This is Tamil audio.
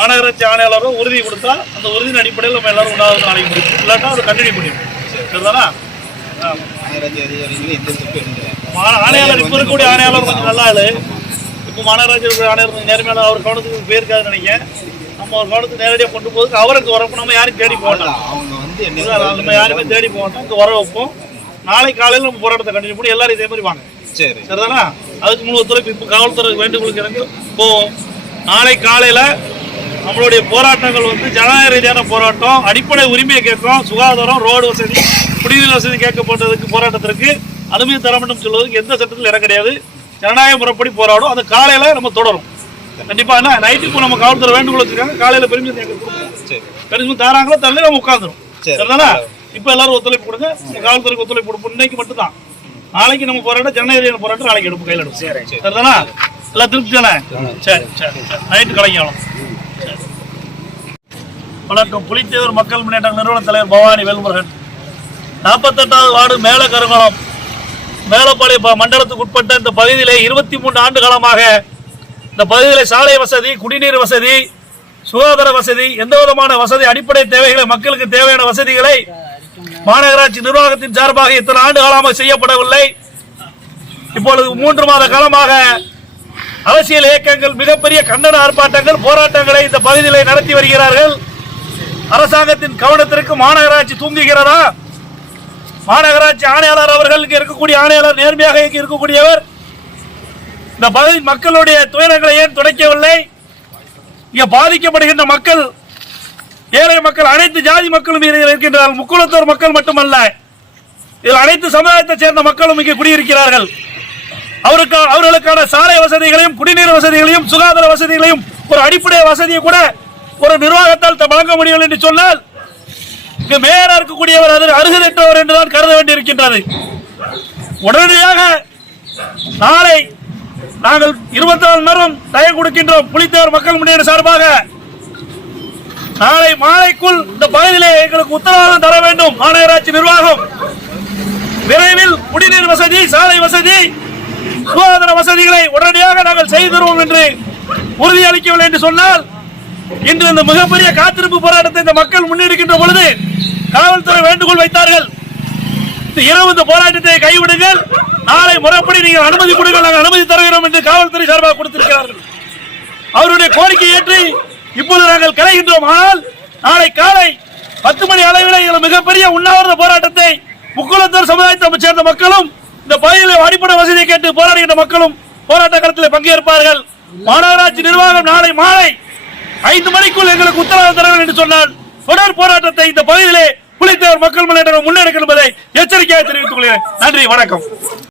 மாநகராட்சி ஆணையாளரும் உறுதி கொடுத்தா அந்த உறுதியின் அடிப்படையில் நம்ம எல்லாரும் உண்ணாவிரதம் நாளைக்கு முடியும் இல்லாட்டா அதை கண்டினியூ பண்ணிடும் சரிதானா? இல்லை ஆணையாளர் இப்போ இருக்கக்கூடிய ஆணையாளர் கொஞ்சம் நல்லா ஆளு இப்போ மாநகராட்சி ஆணையர் நேர்மையான அவர் கவனத்துக்கு போயிருக்காதுன்னு நினைக்கிறேன். நம்ம அவர் கவனத்துக்கு நேரடியாக கொண்டு போகிறதுக்கு அவருக்கு வரப்போ நம்ம யாரும் தேடி போகலாம் அவங்க வந்து நம்ம யாருமே தேடி போக மாட்டோம் இங்கே வர வைப்போம். நாளை காலையில் நம்ம போராட்டத்தை கண்டினியூ பண்ணி எல்லாரும் இதே மாதிரி வாங்க. சரி. சரிதானா? அதுக்கு முழு ஒத்துழைப்பு இப்போ காவல்துறை வேண்டுகோளுக்கு இறங்கி. போவோம். நாளை காலையில் நம்மளுடைய போராட்டங்கள் வந்து ஜனநாயக ரீதியான போராட்டம் அடிப்படை உரிமையை கேட்கும் சுகாதாரம் ரோடு வசதி குடிநீர் வசதி கேட்கப்பட்டதுக்கு போராட்டத்திற்கு அனுமதி தர வேண்டும் சொல்வதற்கு எந்த சட்டத்தில் இடம் கிடையாது. ஜனநாயக முறைப்படி போராடும். அது காலையில் நம்ம தொடரும். கண்டிப்பா என்ன? நைட்டு இப்போ நம்ம காவல்துறை வேண்டுகோள் வச்சிருக்காங்க. காலையில் பெருமிதம் சரி. பெருமிதம் தாராங்களோ? தள்ளி நம்ம உட்காந்துரும் சரி. சரிதானா? இப்போ எல்லாரும் ஒத்துழைப்பு கொடுங்க. காவல்துறைக்கு ஒத்துழைப்பு கொடுப்போம். இன்னைக்கு மட்டும் தான் நாளைக்கு நம்ம போராட்டம் ஜனநாயக போராட்டம் நாளைக்கு எடுப்போம் கையில் எடுப்போம். சரி. சரிதானா? எல்லாம் திருப்தி தானே? சரி. சரி சரி நைட்டு கலைஞாலும் வணக்கம். புலித்தேவர் மக்கள் முன்னேற்ற நிறுவன தலைவர் பவானி வேல்முருகன். நாற்பத்தெட்டாவது வார்டு மேலக்கருங்குளம் மேலப்பாளைய மண்டலத்துக்கு உட்பட்ட இந்த பகுதியிலே இருபத்தி மூன்று ஆண்டு காலமாக இந்த பகுதியிலே சாலை வசதி குடிநீர் வசதி சுகாதார வசதி எந்த விதமான வசதி அடிப்படை தேவைகளை மக்களுக்கு தேவையான வசதிகளை மாநகராட்சி நிர்வாகத்தின் சார்பாக இத்தனை ஆண்டு காலமாக செய்யப்படவில்லை. இப்பொழுது மூன்று மாத காலமாக அரசியல் இயக்கங்கள் மிகப்பெரிய கண்டன ஆர்ப்பாட்டங்கள் போராட்டங்களை இந்த பகுதியில் நடத்தி வருகிறார்கள். அரசாங்கத்தின் கவனத்திற்கு மாநகராட்சி தூங்குகிறதா? மாநகராட்சி ஆணையாளர் அவர்கள் இருக்கக்கூடிய ஆணையாளர் நேர்மையாக இருக்கக்கூடியவர். இந்த பகுதி மக்களுடைய துயரங்களை ஏன் துடைக்கவில்லை? இங்க பாதிக்கப்படுகின்ற மக்கள் ஏழை மக்கள் அனைத்து ஜாதி மக்களும் இருக்கின்றார்கள். முக்குளத்தோர் மக்கள் மட்டுமல்ல இதில் அனைத்து சமுதாயத்தைச் சேர்ந்த மக்களும் இங்கே குடியிருக்கிறார்கள். அவருக்கு அவர்களுக்கான சாலை வசதிகளையும் குடிநீர் வசதிகளையும் சுகாதார வசதிகளையும் ஒரு அடிப்படை வசதியை கூட ஒரு நிர்வாகத்தால் வழங்க முடியும் என்று சொன்னால் இங்கு மேயரா இருக்கக்கூடியவர் அது அருகதற்றவர் என்றுதான் கருத வேண்டியிருக்கின்றது. உடனடியாக நாளை நாங்கள் இருபத்தி நாலு நேரம் தயம் கொடுக்கின்றோம். புலித்தேவர் மக்கள் முன்னேற்ற சார்பாக நாளை மாலைக்குள் இந்த பகுதியிலே எங்களுக்கு உத்தரவாதம் தர வேண்டும். மாநகராட்சி நிர்வாகம். விரைவில் குடிநீர் வசதி சாலை வசதி சுகாதார வசதிகளை உடனடியாக நாங்கள் செய்து தருவோம் என்று உறுதியளிக்கவில்லை என்று சொன்னால் இன்று இந்த மிகப்பெரிய காத்திருப்பு போராட்டத்தை இந்த மக்கள் முன்னெடுக்கின்ற பொழுது காவல்துறை வேண்டுகோள் வைத்தார்கள். இரவு இந்த போராட்டத்தை கைவிடுங்கள். நாளை முறைப்படி நீங்கள் அனுமதி கொடுங்கள். நாங்கள் அனுமதி தருகிறோம் என்று காவல்துறை சார்பாக கொடுத்திருக்கிறார்கள். அவருடைய கோரிக்கை ஏற்றி இப்போது நாங்கள் கலைகின்றோம். ஆனால் நாளை காலை பத்து மணி அளவில் எங்கள் மிகப்பெரிய உண்ணாவிரத போராட்டத்தை முக்குளத்தூர் சமுதாயத்தை சேர்ந்த மக்களும் இந்த பகுதியில் அடிப்படை வசதியை கேட்டு போராடுகின்ற மக்களும் போராட்ட களத்தில் பங்கேற்பார்கள். மாநகராட்சி நிர்வாகம் நாளை மாலை ஐந்து மணிக்குள் எங்களுக்கு உத்தரவு தர வேண்டும் என்று சொன்னால் தொடர் போராட்டத்தை இந்த பகுதியிலே புலித்தேவர் மக்கள் முன்னேற்றம் முன்னெடுக்கும் என்பதை எச்சரிக்கையாக தெரிவித்துக் கொள்கிறேன். நன்றி வணக்கம்.